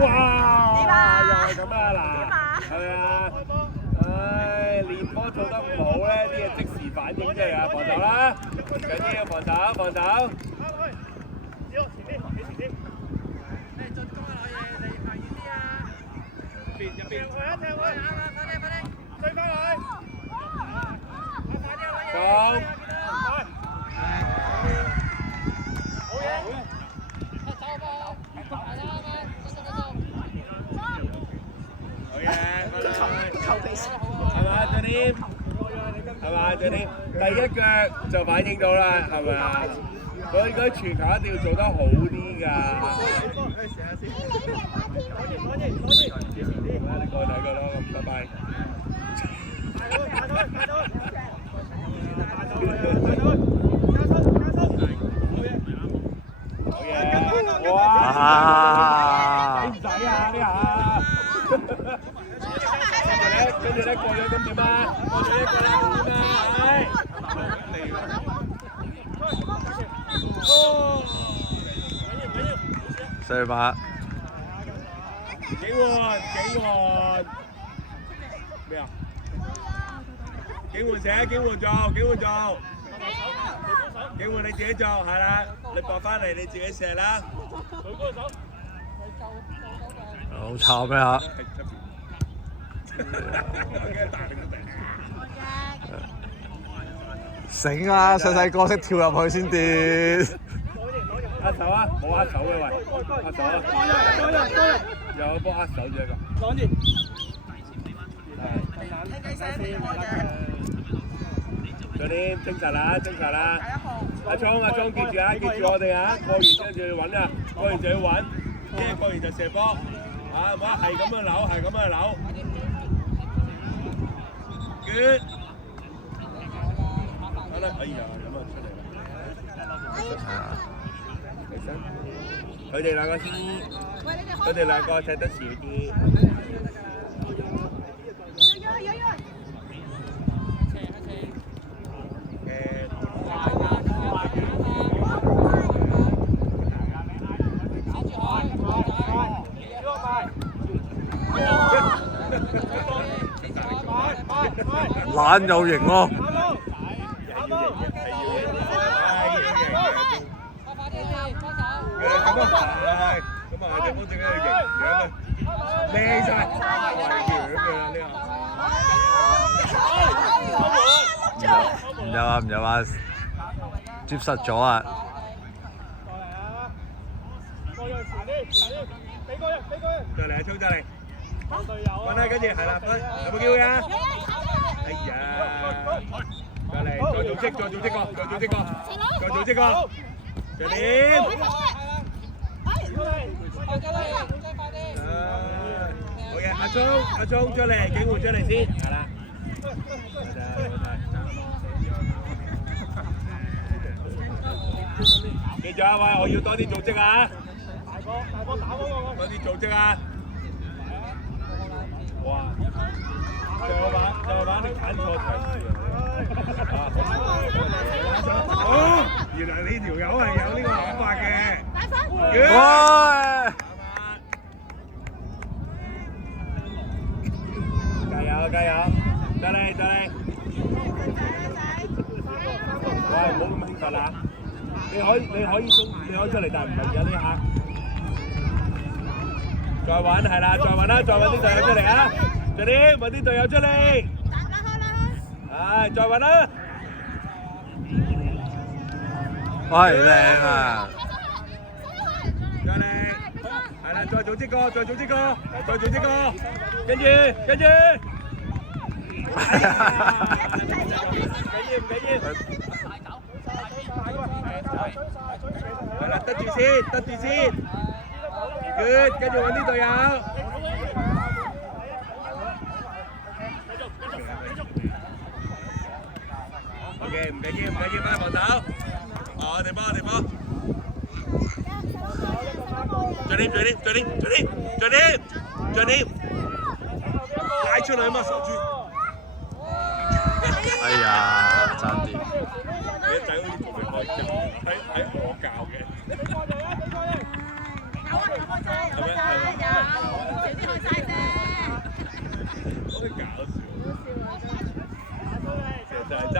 哇！又係咁啊嗱，係咪啊？唉，練波做得唔好咧，啲嘢即時反應出嚟啊！防守啦，緊要防守，防守。係嘛，最點？係嘛，最點？第一腳就反應到啦，係咪啊？所以嗰啲傳球一定要做得好啲㗎。你過去睇佢咯，拜拜。哇！唔使啊呢下。跟住咧過咗咁點啊？過咗一個咧點啊？4碼。幾換？咩啊？幾換寫？幾換做？幾換你自己做係啦，你搏翻嚟你自己射啦。好慘咩嚇？醒啊！細個識跳入去先跌。握手啊！冇握手嘅喂，握手啊！有幫握手啫個。攞住。再啲精神啦！阿聰記住啊！記住我哋啊！過完之後就要揾啊！過完就要揾，即係過完就射波。啊！唔好係咁樣扭。Good。好啦，哎呀，咁啊出嚟啦。佢哋兩個踢得少啲。懶有型喎。咁啊，隻波正喺度型樣啊，靚晒，圍樣㗎呢唔有啊，接實咗啊！再嚟啊，衝再嚟！分啦，跟住係啦，分有冇機會啊？哎呀！再嚟，再組織個，再點？好嘅，阿聰出嚟，警護出嚟先，係啦。記住啊，喂，我要多啲組織啊！多啲組織啊！哇！就玩你揀錯題哦，原來呢條友係有呢個諗法嘅。哇！加油！再嚟！喂，唔好咁興奮啦！你可以出嚟，但係唔係而家呢下。再揾係啦，再揾啲隊友出嚟啊！快啲揾啲隊友出嚟！係，再揾啦！喂，靚啊！再嚟，係啦，再組織個，跟住。唔緊要。係啦，得住先。Good， 跟住揾啲隊友。OK， 唔緊要，翻防守。我哋幫。再點，拉出嚟嘛，守住。哎呀，爭啲。你仔好似做明我喺我教嘅。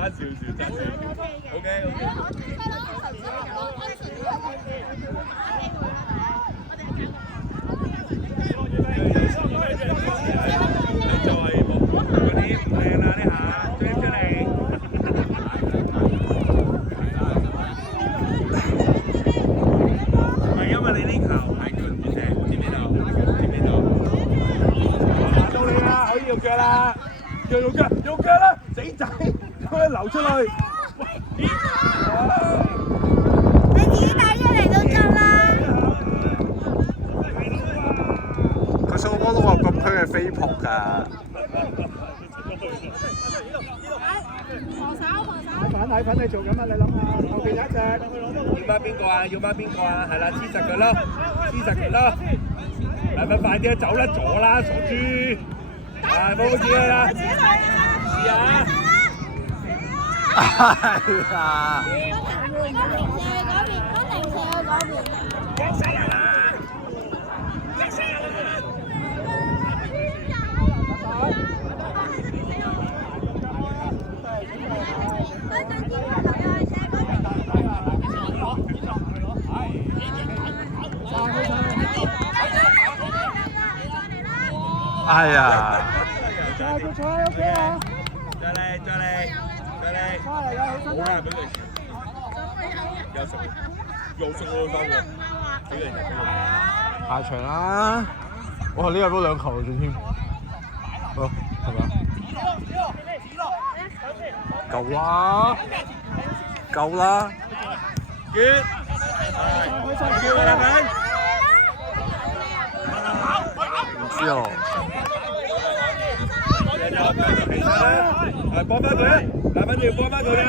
少爭少。OK。就係冇嗰啲唔靚啦呢下，追出嚟。唔係因為你呢球太強唔正，知唔知道？到你啦，可以用腳啦，用腳啦，死仔，咁樣流出去。你自己帶出嚟都得啦。佢掃波都話咁佢係飛撲㗎。反你做緊啊！你諗下，後邊有一隻。要孖邊個啊？係啦，黐實佢咯。嚟快啲走甩咗啦，傻豬！冇好事啦。試下。係啊。哎呀！再 OK 啊！再嚟！好啦，俾佢有食喎，三個，俾佢下場啦！哇！呢個都2球咗添，好係咪？夠啦！結，叫啦咪？唔知喎。幫翻佢啊！大蚊要幫翻佢啊！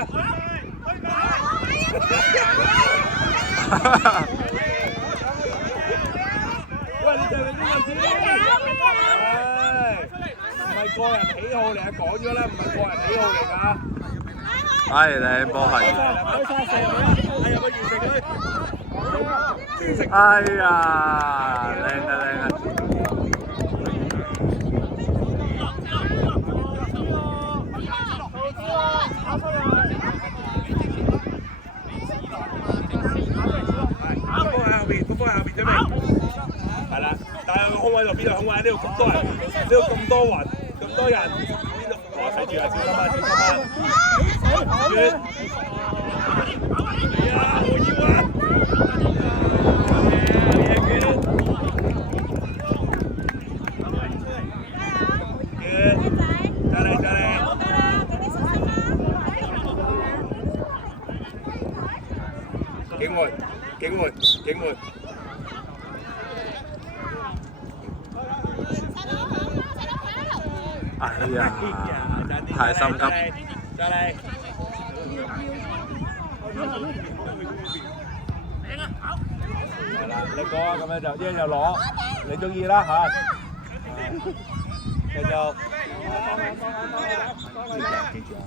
喂，你哋邊個知？唔係個人喜好嚟啊！講咗啦，唔係個人喜好嚟㗎。靚波係。哎呀，靚啊！幫下後邊準備。係啦，但係個空位度邊度空位？呢度咁多人，呢度咁多雲，咁多人，邊度？我睇住啊，小心啊！轉。呀，我要啊！警門。哎呀，太心急。再嚟。係啦，你講啊，咁樣就一就攞，你中意啦嚇。繼續。記住啊！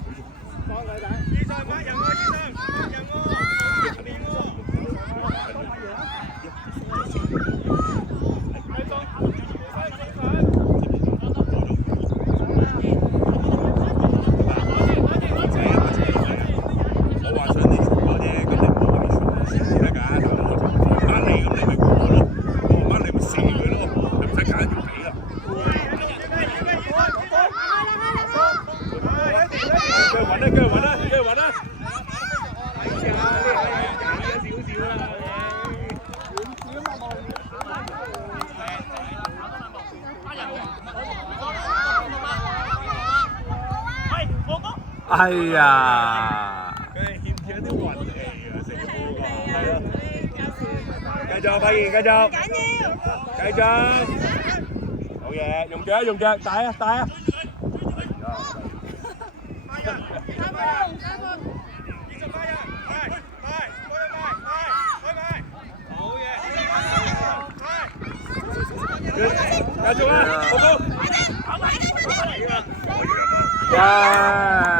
哎呀！佢係欠缺一啲運氣啊，成個波個係咯。繼續，發現繼續。繼續。好嘢，用腳，大啊！繼續啦，好。哇！